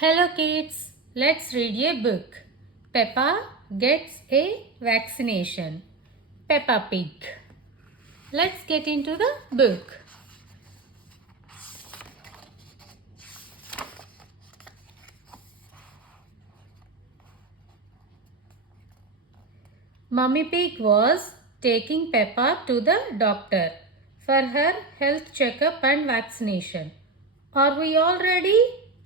Hello kids, let's read a book. Peppa gets a vaccination. Peppapig. Let's get into the book. Mummy Pig was taking Peppa to the doctor for her health checkup and vaccination. Are we all ready?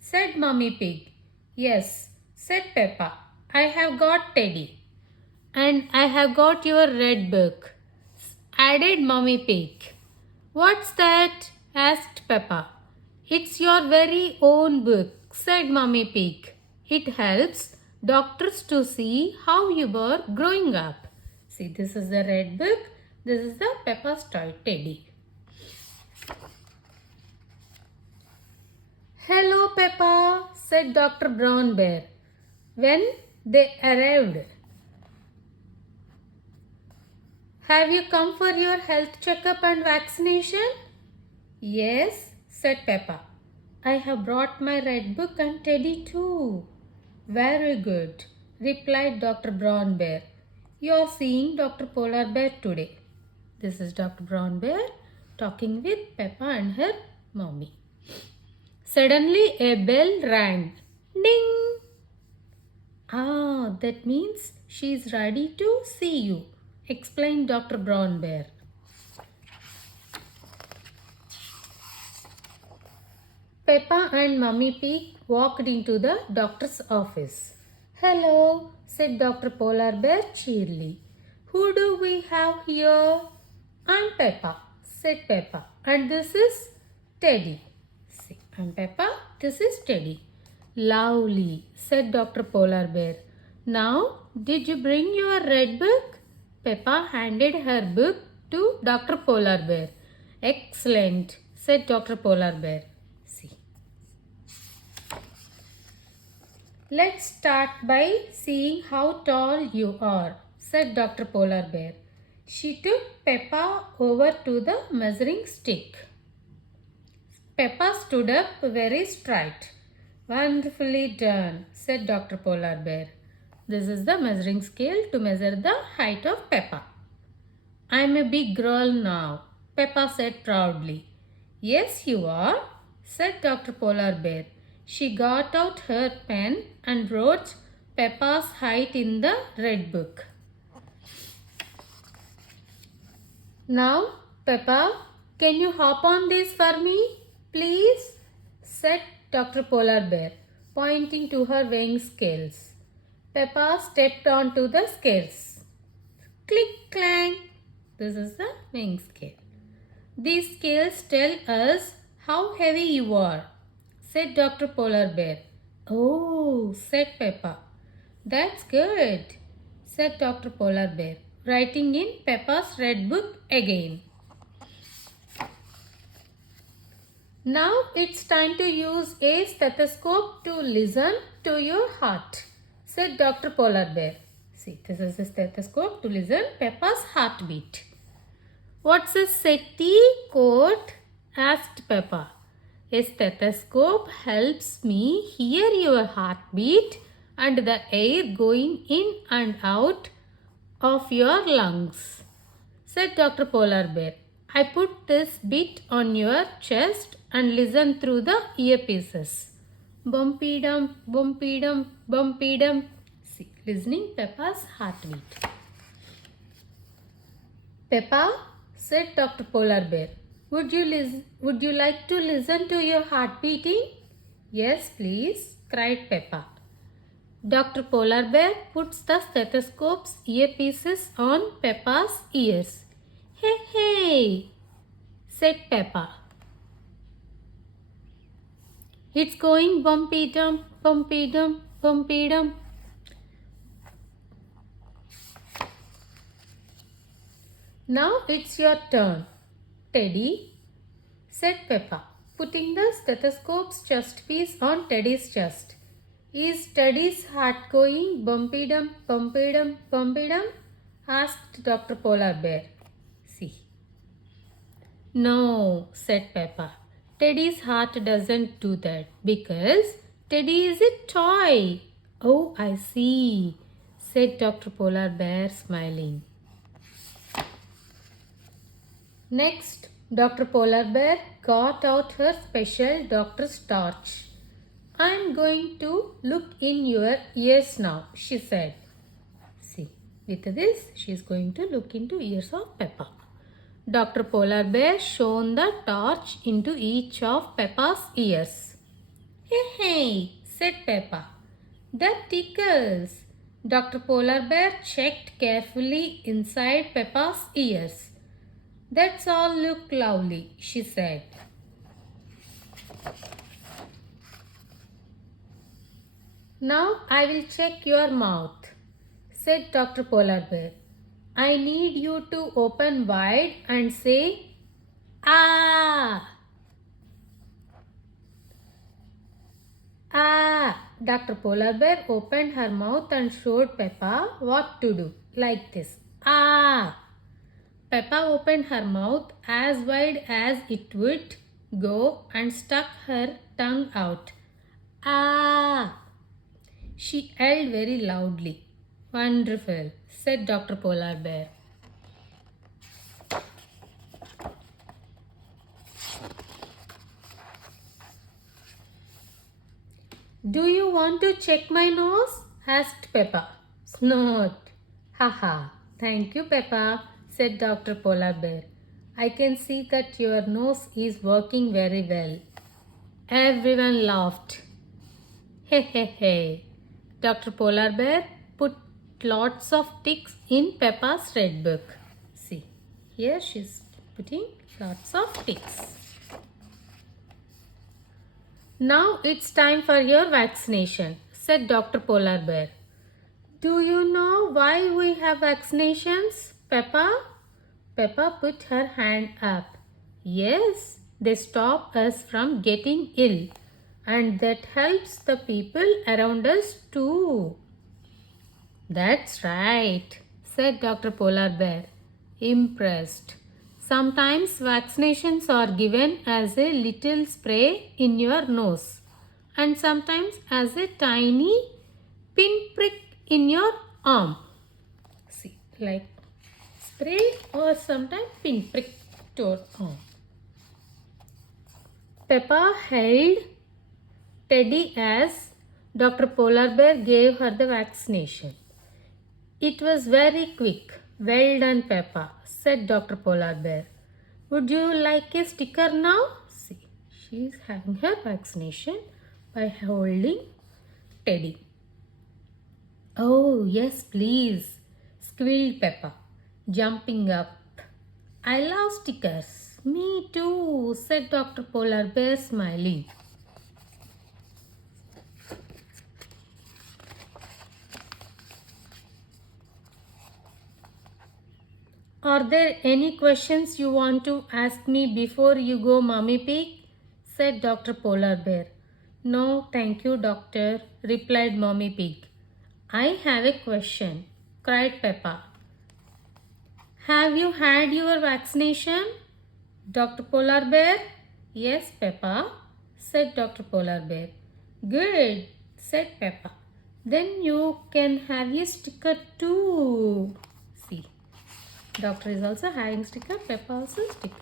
Said Mummy Pig. Yes, said Peppa. I have got Teddy. And I have got your red book, added Mummy Pig. What's that? Asked Peppa. It's your very own book, said Mummy Pig. It helps doctors to see how you were growing up. See, this is the red book. This is the Peppa's toy teddy. Hello, Peppa, said Dr. Brown Bear when they arrived. Have you come for your health checkup and vaccination? Yes, said Peppa. I have brought my red book and teddy too. Very good, replied Dr. Brown Bear. You are seeing Dr. Polar Bear today. This is Dr. Brown Bear talking with Peppa and her mommy. Suddenly a bell rang. Ding! Ah, that means she is ready to see you, explained Dr. Brown Bear. Peppa and Mummy Pig walked into the doctor's office. Hello, said Dr. Polar Bear cheerily. Who do we have here? I'm Peppa, said Peppa. And this is Teddy. See, I'm Peppa, this is Teddy. Lovely, said Dr. Polar Bear. Now, did you bring your red book? Peppa handed her book to Dr. Polar Bear. Excellent, said Dr. Polar Bear. See. Let's start by seeing how tall you are, said Dr. Polar Bear. She took Peppa over to the measuring stick. Peppa stood up very straight. Wonderfully done, said Dr. Polar Bear. This is the measuring scale to measure the height of Peppa. I'm a big girl now, Peppa said proudly. Yes, you are, said Dr. Polar Bear. She got out her pen and wrote Peppa's height in the red book. Now, Peppa, can you hop on this for me, please? Said Dr. Polar Bear, pointing to her weighing scales. Peppa stepped onto the scales. Click clang. This is the weighing scale. These scales tell us how heavy you are, said Dr. Polar Bear. Oh, said Peppa. That's good, said Dr. Polar Bear, writing in Peppa's red book again. Now it's time to use a stethoscope to listen to your heart, said Dr. Polar Bear. See, this is the stethoscope to listen Peppa's heartbeat. What's a SETI code? Asked Peppa. A stethoscope helps me hear your heartbeat and the air going in and out of your lungs, said Dr. Polar Bear. I put this bit on your chest and listen through the earpieces. Bumpy dum, bumpy dum, bumpy dum. See, listening Peppa's heartbeat. Peppa, said Dr. Polar Bear, would you like to listen to your heart beating? Yes, please, cried Peppa. Dr. Polar Bear puts the stethoscope's earpieces on Peppa's ears. Hey, hey, said Peppa. It's going bumpy dum, bumpy dum, bumpy dum. Now it's your turn, Teddy, said Peppa, putting the stethoscope's chest piece on Teddy's chest. Is Teddy's heart going bumpy dum, bumpy dum, bumpy dum? Asked Dr. Polar Bear. See. No, said Peppa. Teddy's heart doesn't do that because Teddy is a toy. Oh, I see, said Dr. Polar Bear, smiling. Next, Dr. Polar Bear got out her special doctor's torch. I'm going to look in your ears now, she said. See, with this, she is going to look into ears of Peppa. Dr. Polar Bear shone the torch into each of Peppa's ears. Hey, hey, said Peppa. That tickles. Dr. Polar Bear checked carefully inside Peppa's ears. That's all look lovely, she said. Now I will check your mouth, said Dr. Polar Bear. I need you to open wide and say, ah. Ah. Dr. Polar Bear opened her mouth and showed Peppa what to do, like this. Ah. Peppa opened her mouth as wide as it would go and stuck her tongue out. Ah! She yelled very loudly. Wonderful, said Dr. Polar Bear. Do you want to check my nose? Asked Peppa. Snort. Haha. Thank you, Peppa, said Dr. Polar Bear. I can see that your nose is working very well. Everyone laughed. Hey, hey, hey. Dr. Polar Bear put lots of ticks in Peppa's red book. See, here she's putting lots of ticks. Now it's time for your vaccination, said Dr. Polar Bear. Do you know why we have vaccinations, Peppa? Peppa put her hand up. Yes, they stop us from getting ill, and that helps the people around us too. That's right, said Dr. Polar Bear, impressed. Sometimes vaccinations are given as a little spray in your nose, and sometimes as a tiny pinprick in your arm. See, like spray or sometimes pinprick to your arm. Peppa held Teddy as Dr. Polar Bear gave her the vaccination. It was very quick. Well done, Peppa, said Dr. Polar Bear. Would you like a sticker now? See, she is having her vaccination by holding Teddy. Oh, yes, please, squealed Peppa, jumping up. I love stickers. Me too, said Dr. Polar Bear, smiling. Are there any questions you want to ask me before you go, Mommy Pig? Said Dr. Polar Bear. No, thank you, Doctor, replied Mommy Pig. I have a question, cried Peppa. Have you had your vaccination? Dr. Polar Bear? Yes, Peppa, said Dr. Polar Bear. Good, said Peppa. Then you can have a sticker too. See. Doctor is also having sticker, Peppa also sticker.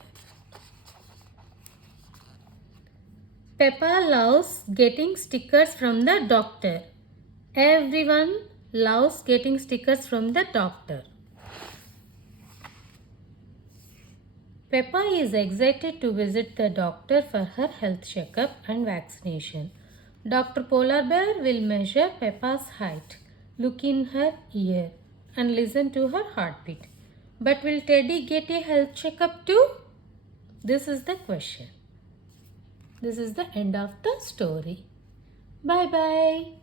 Peppa loves getting stickers from the doctor. Everyone loves getting stickers from the doctor. Peppa is excited to visit the doctor for her health checkup and vaccination. Dr. Polar Bear will measure Peppa's height, look in her ear, and listen to her heartbeat. But will Teddy get a health checkup too? This is the question. This is the end of the story. Bye bye.